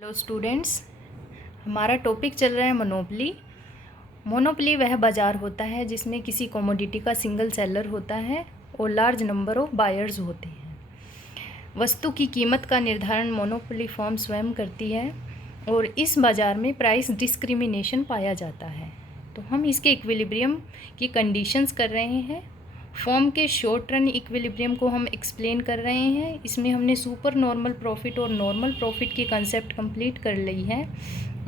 Hello students, हमारा topic चल रहा है मोनोपली। मोनोपली वह बाज़ार होता है जिसमें किसी कमोडिटी का सिंगल सेलर होता है और लार्ज नंबर ऑफ बायर्स होते हैं। वस्तु की कीमत का निर्धारण मोनोपली फर्म स्वयं करती है और इस बाज़ार में प्राइस डिस्क्रिमिनेशन पाया जाता है। तो हम इसके इक्विलिब्रियम की कंडीशंस कर रहे हैं। फर्म के शॉर्ट रन इक्विलिब्रियम को हम एक्सप्लेन कर रहे हैं। इसमें हमने सुपर नॉर्मल प्रॉफिट और नॉर्मल प्रॉफिट की कंसेप्ट कंप्लीट कर ली है।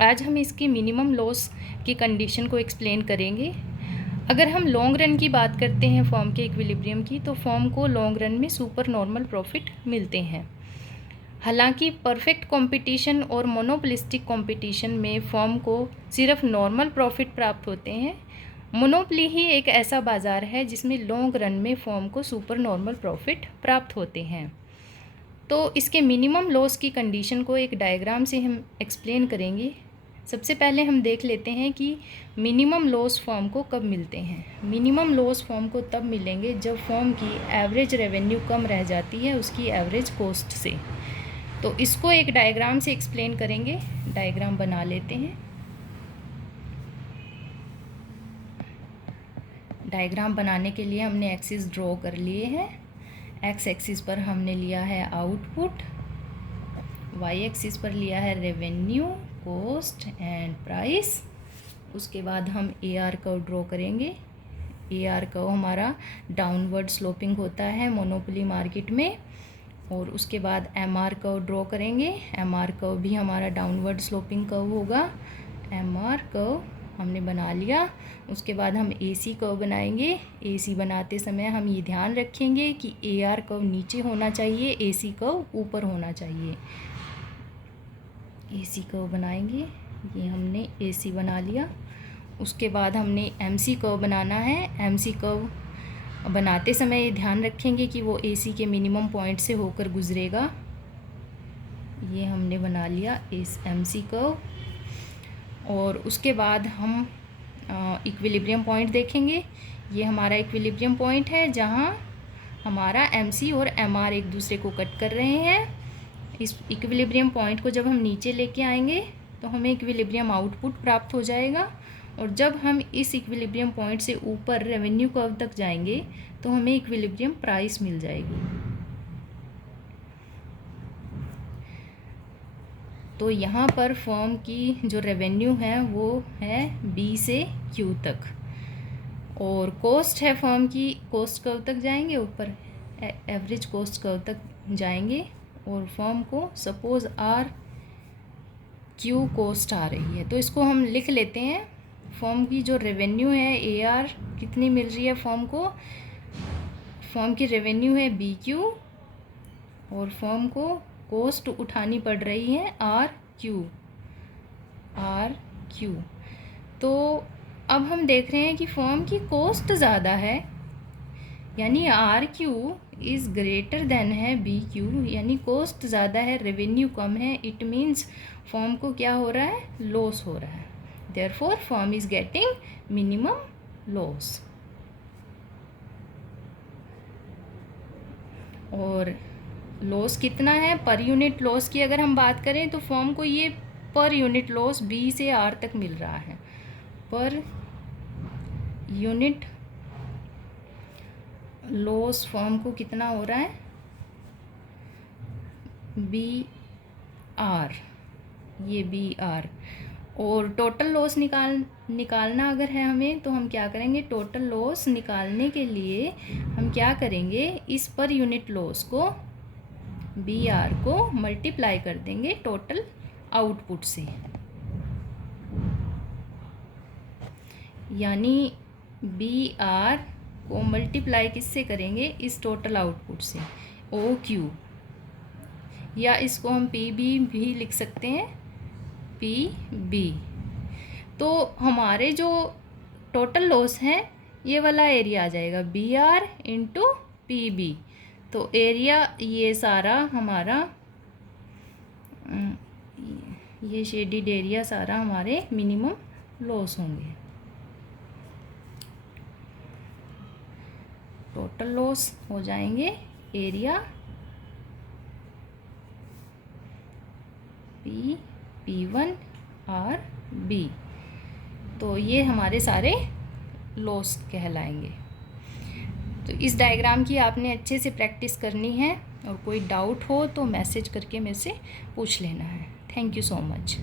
आज हम इसकी मिनिमम लॉस की कंडीशन को एक्सप्लेन करेंगे। अगर हम लॉन्ग रन की बात करते हैं फर्म के इक्विलिब्रियम की, तो फर्म को लॉन्ग रन में सुपर नॉर्मल प्रॉफिट मिलते हैं। हालांकि परफेक्ट कंपटीशन और मोनोपोलिस्टिक कंपटीशन में फर्म को सिर्फ नॉर्मल प्रॉफिट प्राप्त होते हैं। मोनोपली ही एक ऐसा बाज़ार है जिसमें लॉन्ग रन में फर्म को सुपर नॉर्मल प्रॉफिट प्राप्त होते हैं। तो इसके मिनिमम लॉस की कंडीशन को एक डायग्राम से हम एक्सप्लेन करेंगे। सबसे पहले हम देख लेते हैं कि मिनिमम लॉस फर्म को कब मिलते हैं। मिनिमम लॉस फर्म को तब मिलेंगे जब फर्म की एवरेज रेवेन्यू कम रह जाती है उसकी एवरेज कॉस्ट से। तो इसको एक डायग्राम से एक्सप्लेन करेंगे। डायग्राम बना लेते हैं। डायग्राम बनाने के लिए हमने एक्सिस ड्रॉ कर लिए हैं। एक्स एक्सिस पर हमने लिया है आउटपुट, वाई एक्सिस पर लिया है रेवेन्यू, कॉस्ट एंड प्राइस। उसके बाद हम ए आर कर्व ड्रॉ करेंगे। ए आर कर्व हमारा डाउनवर्ड स्लोपिंग होता है मोनोपोली मार्केट में। और उसके बाद एम आर कर्व ड्रॉ करेंगे। एम आर कर्व भी हमारा डाउनवर्ड स्लोपिंग कर्व होगा। एम आर कर्व हमने बना लिया। उसके बाद हम ए सी कर्व बनाएंगे। ए सी बनाते समय हम ये ध्यान रखेंगे कि ए आर कर्व नीचे होना चाहिए, ए सी कर्व ऊपर होना चाहिए। ए सी कर्व बनाएंगे। ये हमने ए सी बना लिया। उसके बाद हमने एम सी कर्व बनाना है। एम सी कर्व बनाते समय ये ध्यान रखेंगे कि वो ए सी के मिनिमम पॉइंट से होकर गुजरेगा। ये हमने बना लिया इस एम सी कर्व। और उसके बाद हम इक्विलिब्रियम पॉइंट देखेंगे। ये हमारा इक्विलिब्रियम पॉइंट है जहाँ हमारा एम सी और एम आर एक दूसरे को कट कर रहे हैं। इस इक्विलिब्रियम पॉइंट को जब हम नीचे लेके आएंगे तो हमें इक्विलिब्रियम आउटपुट प्राप्त हो जाएगा। और जब हम इस इक्विलिब्रियम पॉइंट से ऊपर रेवेन्यू कर्व तक जाएंगे तो हमें इक्विलिब्रियम प्राइस मिल जाएगी। तो यहाँ पर फर्म की जो रेवेन्यू है वो है बी से क्यू तक। और कॉस्ट है फर्म की, कॉस्ट कर्व तक जाएंगे, ऊपर एवरेज कॉस्ट कर्व तक जाएंगे। और फर्म को सपोज आर क्यू कॉस्ट आ रही है तो इसको हम लिख लेते हैं। फर्म की जो रेवेन्यू है ए आर कितनी मिल रही है फर्म को, फर्म की रेवेन्यू है बी क्यू और फर्म को कॉस्ट उठानी पड़ रही है आर क्यू। तो अब हम देख रहे हैं कि फर्म की कॉस्ट ज़्यादा है, यानी R Q is greater than है बी क्यू, यानी कॉस्ट ज़्यादा है, रेवेन्यू कम है। इट मीन्स फर्म को क्या हो रहा है, लॉस हो रहा है। Therefore firm is getting minimum loss. और लॉस कितना है, पर यूनिट लॉस की अगर हम बात करें तो फर्म को ये पर यूनिट लॉस बी से आर तक मिल रहा है। पर यूनिट लॉस फर्म को कितना हो रहा है, बी आर, ये बी आर। और टोटल लॉस निकालना अगर है हमें तो हम क्या करेंगे, टोटल लॉस निकालने के लिए हम क्या करेंगे, इस पर यूनिट लॉस को बी आर को मल्टीप्लाई कर देंगे टोटल आउटपुट से। यानी बी आर को मल्टीप्लाई किससे करेंगे, इस टोटल आउटपुट से, ओ क्यू, या इसको हम पी बी भी लिख सकते हैं, पी बी। तो हमारे जो टोटल लॉस है ये वाला एरिया आ जाएगा B R into P B. तो एरिया ये सारा हमारा, ये शेडिड एरिया सारा हमारे मिनिमम लॉस होंगे। टोटल लॉस हो जाएंगे एरिया पी P1 और B। तो ये हमारे सारे लॉस कहलाएंगे। तो इस डायग्राम की आपने अच्छे से प्रैक्टिस करनी है, और कोई डाउट हो तो मैसेज करके मेरे से पूछ लेना है। Thank you so much.